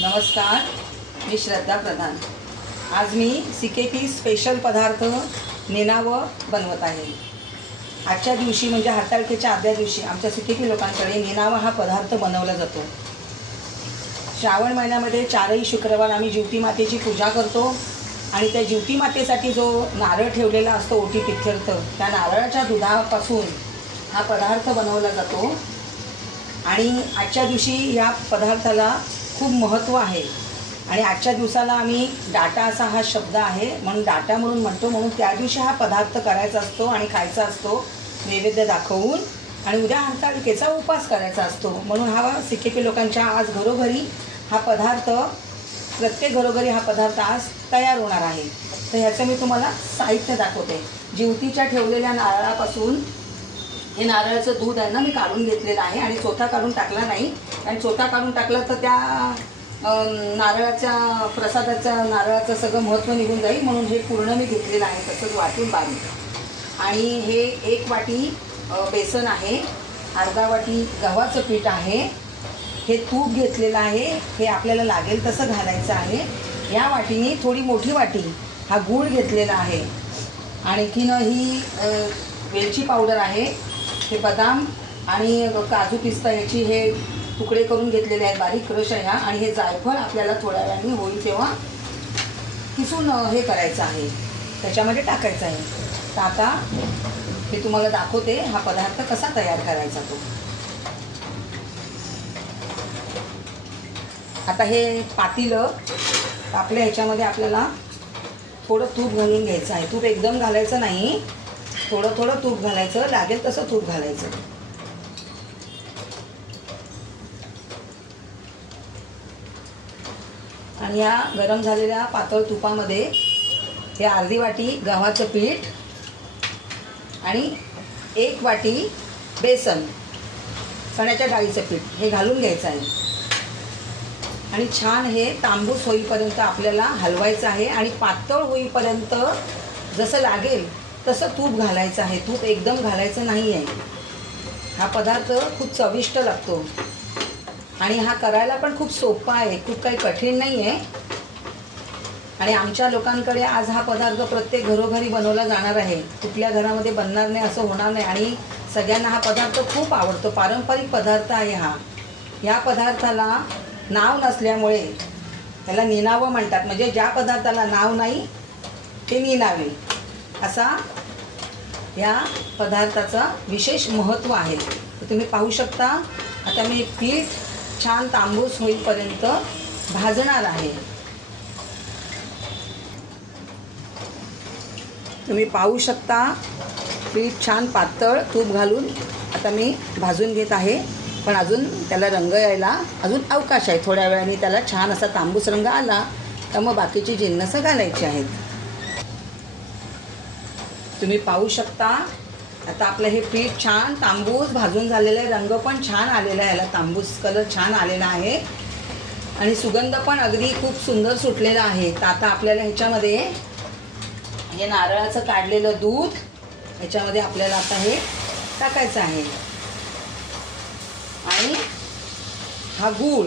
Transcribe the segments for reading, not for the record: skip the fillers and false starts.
नमस्कार, मी श्रद्धा प्रधान। आज मी CKP special पदार्थ नेनावं बनवत आहे। आजच्या दिवशी म्हणजे हरताळकेच्या आदल्या दिवशी आमच्या CKP लोकांकडे नेनावं हा पदार्थ बनवला जातो। श्रावण महिन्यामध्ये 4ही शुक्रवार आम्ही जिवती मातेची पूजा करतो आणि त्या जिवती मातेसाठी जो नारळ ठेवलेला असतो ओटी पित्यर्थ, त्या नारळाच्या दुधापासून हा पदार्थ बनवला जातो। आणि आजच्या दिवशी या पदार्थाला खूप महत्त्व आहे आणि आजच्या दिवसाला आम्ही डाटा असा हा शब्द आहे म्हणून डाटा म्हणून म्हणतो, म्हणून त्या दिवशी हा पदार्थ करायचा असतो आणि खायचा असतो नैवेद्य दाखवून, आणि उद्या हरताळकेचा उपवास करायचा असतो। म्हणून हा CKP लोकांच्या आज घरोघरी हा पदार्थ, प्रत्येक घरोघरी हा पदार्थ आज तयार होणार आहे। तर ह्याचं मी तुम्हाला साहित्य दाखवते। जिवतीच्या ठेवलेल्या नारळापासून हे नारळाचं दूध आहे ना, मी काढून घेतलेलं आहे आणि चोथा काढून टाकला नाही, आणि चोथा काढून टाकला तर त्या नारळाच्या नारळाचं सगळं महत्त्व निघून जाईल, म्हणून हे पूर्ण मी घेतलेलं आहे तसंच वाटून बारीक। आणि हे 1 वाटी बेसन आहे, अर्धा वाटी गव्हाचं पीठ आहे, हे तूप घेतलेलं आहे, हे आपल्याला लागेल तसं घालायचं आहे। या वाटीने थोडी मोठी वाटी हा गूळ घेतलेला आहे, आणखीन ही वेलची पावडर आहे, हे बदाम आणि काजू पिस्ता याची हे तुकडे करून घेतलेले आहेत, बारीक क्रश आहे हा, आणि हे जायफळ आपल्याला थोड्या वेळाने होईल तेव्हा किसून हे करायचं आहे, त्याच्यामध्ये टाकायचं आहे। तर आता मी तुम्हाला दाखवते हा पदार्थ कसा तयार करायचा तो। आता हे पातेलं आपल्या ह्याच्यामध्ये आपल्याला थोडं तूप घालून घ्यायचं आहे। तूप एकदम घालायचं नाही, थोडं थोडं तूप घालायचं, लागेल तसं तूप घालायचं। आणि या गरम झालेल्या पातळ तुपामध्ये हे अर्धी वाटी गव्हाचं पीठ आणि 1 वाटी बेसन, चण्याच्या डाळीचं पीठ हे घालून घ्यायचं आहे आणि छान हे तांबूस होईपर्यंत आपल्याला हलवायचं आहे आणि पातळ होईपर्यंत जसं लागेल तसं तूप घालायचं आहे, तूप एकदम घालायचं नाही आहे। हा पदार्थ खूप चविष्ट लागतो आणि हा करायला पण खूप सोपा आहे, खूप काही कठीण नाही आहे। आणि आमच्या लोकांकडे आज हा पदार्थ प्रत्येक घरोघरी बनवला जाणार आहे, कुठल्या घरामध्ये बनणार नाही असं होणार नाही, आणि सगळ्यांना हा पदार्थ खूप आवडतो। पारंपरिक पदार्थ आहे हा। या पदार्थाला नाव नसल्यामुळे त्याला नेनावं म्हणतात, म्हणजे ज्या पदार्थाला नाव नाही ते नेनावे, असा या पदार्थाचा विशेष महत्त्व आहे। तर तुम्ही पाहू शकता, आता मी पीठ छान तांबूस होईपर्यंत भाजणार आहे। तुम्ही पाहू शकता पीठ छान पातळ तूप घालून आता मी भाजून घेत आहे, पण अजून त्याला रंग यायला अजून अवकाश आहे। थोड्या वेळाने त्याला छान असा तांबूस रंग आला तर मग बाकीची जिन्नसं घालायची आहेत। तुम्ही पाहू शकता आता आपलं हे पीठ छान तांबूस भाजून झालेलं आहे, रंग पण छान आलेला आहे, याला तांबूस कलर छान आलेला आहे आणि सुगंध पण अगदी खूप सुंदर सुटलेला आहे। तर आता आपल्याला ह्याच्यामध्ये हे नारळाचं काढलेलं दूध ह्याच्यामध्ये आपल्याला आता हे टाकायचं आहे आणि हा गूळ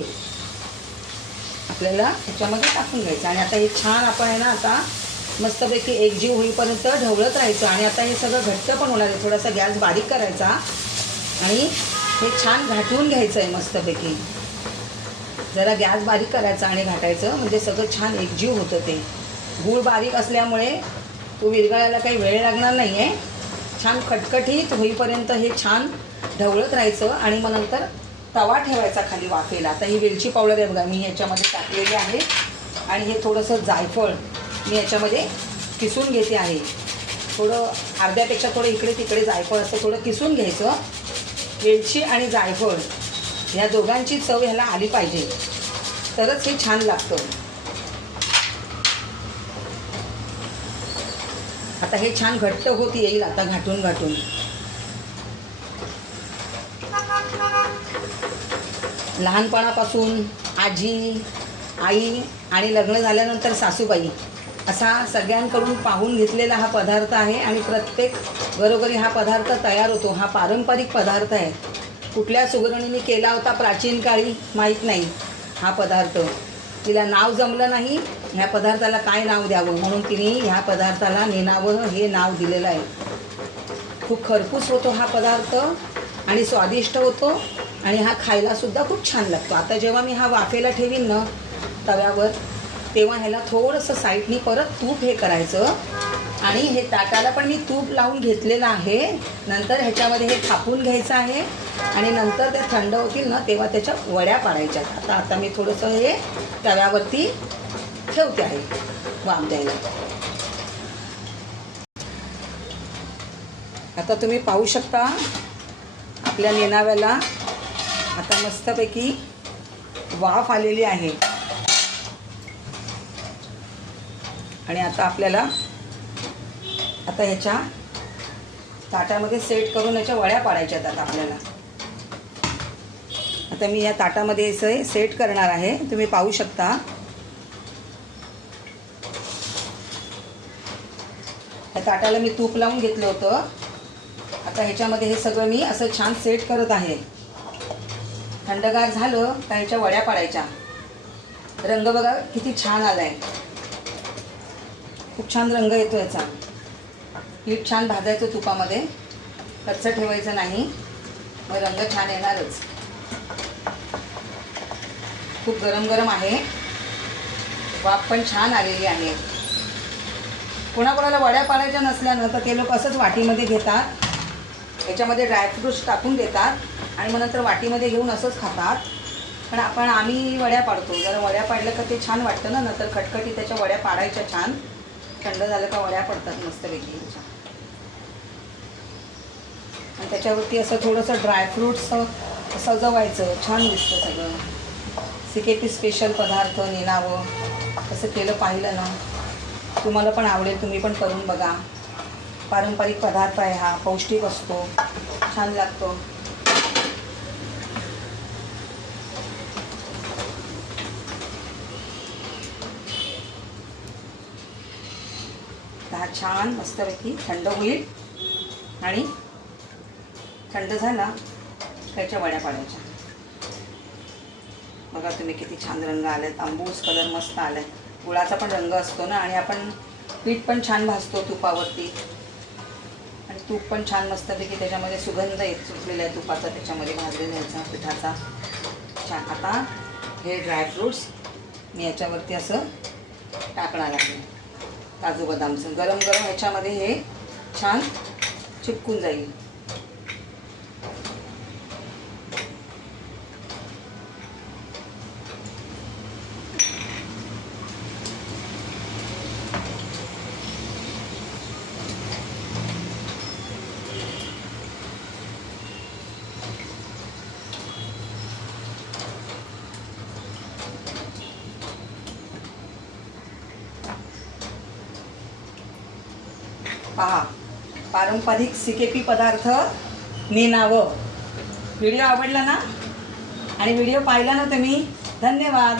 आपल्याला ह्याच्यामध्ये टाकून घ्यायचा आणि आता हे छान आपण आहे ना आता मस्तपैकी एकजीव होईपर्यंत ढवळत राहायचं। आणि आता हे सगळं घट्ट पण होणार आहे, थोडासा गॅस बारीक करायचा आणि हे छान घाटून घ्यायचं आहे मस्तपैकी। जरा गॅस बारीक करायचा आणि घाटायचं, म्हणजे सगळं छान एकजीव होतं। ते गूळ बारीक असल्यामुळे तो विरघळायला काही वेळ लागणार नाही आहे। छान खटखटीत होईपर्यंत हे छान ढवळत राहायचं आणि मग नंतर तवा ठेवायचा खाली वाफेला। आता ही वेलची पावडर आहे बघा, मी ह्याच्यामध्ये टाकलेली आहे, आणि हे थोडंसं जायफळ मी याच्यामध्ये किसून घेते आहे। थोडं अर्ध्यापेक्षा थोडं इकडे तिकडे जायफळ असं थोडं किसून घ्यायचं। वेलची आणि जायफळ ह्या दोघांची चव ह्याला आली पाहिजे, तरच हे छान लागतं। आता हे छान घट्ट होत येईल आता घाटून घाटून। लहानपणापासून आजी, आई आणि लग्न झाल्यानंतर सासूबाई असा सगळ्यांकडून पाहून घेतलेला हा पदार्थ आहे आणि प्रत्येक घरोघरी हा पदार्थ तयार होतो। हा पारंपरिक पदार्थ आहे, कुठल्या सुगरणीने केला होता प्राचीन काळी माहीत नाही हा पदार्थ, तिला नाव जमलं नाही ह्या पदार्थाला काय नाव द्यावं, म्हणून तिने ह्या पदार्थाला नेनावं हे नाव दिलेलं आहे. खूप खरपूस होतो हा पदार्थ आणि स्वादिष्ट होतो आणि हा खायलासुद्धा खूप छान लागतो. आता जेव्हा मी हा वाफेला ठेवीन ना तव्यावर, तेव्हा ह्याला थोडंसं साईडनी परत तूप हे करायचं आणि हे ताटाला पण मी तूप लावून घेतलेलं आहे. नंतर ह्याच्यामध्ये हे थापून घ्यायचं आहे आणि नंतर त्या थंड होतील ना तेव्हा त्याच्या वड्या पाडायच्या. आता मी थोडंसं हे तव्यावरती ठेवते आहे वाफ द्यायला. आता तुम्ही पाहू शकता आपल्या नेनाव्याला आता मस्तपैकी वाफ आलेली आहे. आणि आता आपल्याला आता ह्याच्या ताटामध्ये सेट करून ह्याच्या वड्या पाडायच्या आहेत. आपल्याला आता मी या ताटामध्ये सेट करणार आहे. तुम्ही पाहू शकता या ताटाला मी तूप लावून घेतलं होतं. आता ह्याच्यामध्ये हे सगळं मी असं छान सेट करत आहे. थंडगार झालं का ह्याच्या वड्या पाडायच्या. रंग बघा किती छान आला आहे, खूप छान रंग येतो याचा. पीठ छान भाजायचं तुपामध्ये, कच्चं ठेवायचं नाही, मग रंग छान येणारच. खूप गरम गरम आहे, वाफ पण छान आलेली आहे. कोणाकोणाला वड्या पाडायच्या नसल्यानं तर ते लोक असंच वाटीमध्ये घेतात, याच्यामध्ये ड्रायफ्रूट्स टाकून देतात आणि मग नंतर वाटीमध्ये घेऊन असंच खातात. पण आम्ही वड्या पाडतो. जर वड्या पाडलं का ते छान वाटतं ना, नंतर खटखटी त्याच्या वड्या पाडायच्या छान. थंड झालं का वड्या पडतात मस्तपैकी. आणि त्याच्यावरती असं थोडंसं ड्रायफ्रूट्स सजवायचं, छान दिसतं सगळं. CKP स्पेशल पदार्थ नेनावं असं केलं पाहिलं ना तुम्हाला पण आवडेल. तुम्ही पण करून बघा. पारंपरिक पदार्थ आहे हा, पौष्टिक असतो, छान लागतो. हा छान मस्तपैकी थंड होईल आणि थंड झाला त्याच्या वड्या पाडायच्या. बघा तुम्ही किती छान रंग आले, तांबूस कलर मस्त आलाय. गुळाचा पण रंग असतो ना आणि आपण पीठ पण छान भाजतो तुपावरती आणि तूप पण छान मस्तपैकी त्याच्यामध्ये सुगंध येत सुटलेला आहे तुपाचा, त्याच्यामध्ये भाजलेला ह्याचा पिठाचा छान. आता हे ड्रायफ्रूट्स मी याच्यावरती असं टाकणार आहे. काजू बदामचं गरम गरम ह्याच्यामध्ये हे छान चिपकून जाईल. पहा पारंपरिक CKP पदार्थ नेनावं. व्हिडिओ आवडला ना आणि व्हिडिओ पाहिला ना तुम्ही, धन्यवाद.